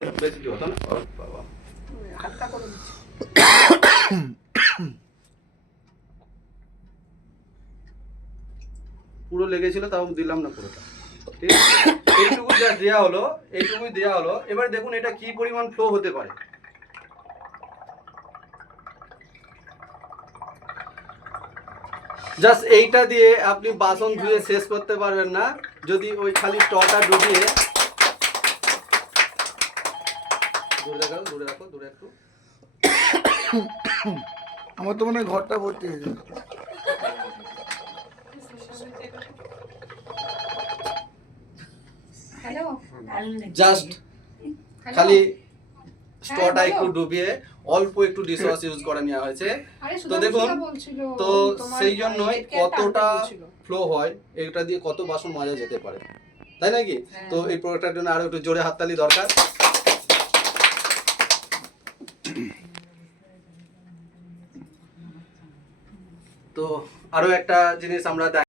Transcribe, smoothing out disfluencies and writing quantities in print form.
বেশি কি হতো না বাবা, হালকা করে দিচ্ছি। পুরো লেগেছিল তাও দিলাম না পুরোটা, ঠিক আছে। এইটুকু যা দেওয়া হলো, এইটুকুই দেওয়া হলো। এবার দেখুন এটা কি পরিমাণ ফ্লো হতে পারে। জাস্ট এইটা দিয়ে আপনি বাসন ধুয়ে শেষ করতে পারবেন না যদি ওই খালি স্টটা ডুবিয়ে। দূরে রাখো দূরে একটু। আমার তো মনে হয় ঘরটা ভর্তি হয়ে যাবে। জাস্ট খালি স্টটা একটু ডুবিয়ে অল্প একটু ডিশওয়াশ ইউজ করে নেওয়া হয়েছে। তো দেখুন, তো সেই জন্যই কতটা ফ্লো হয়, এটা দিয়ে কত বাসন মাজা যেতে পারে, তাই নাকি? তো এই প্রোডাক্টটার জন্য আরো একটু জোরে হাততালি দরকার। তো আরো একটা জিনিস আমরা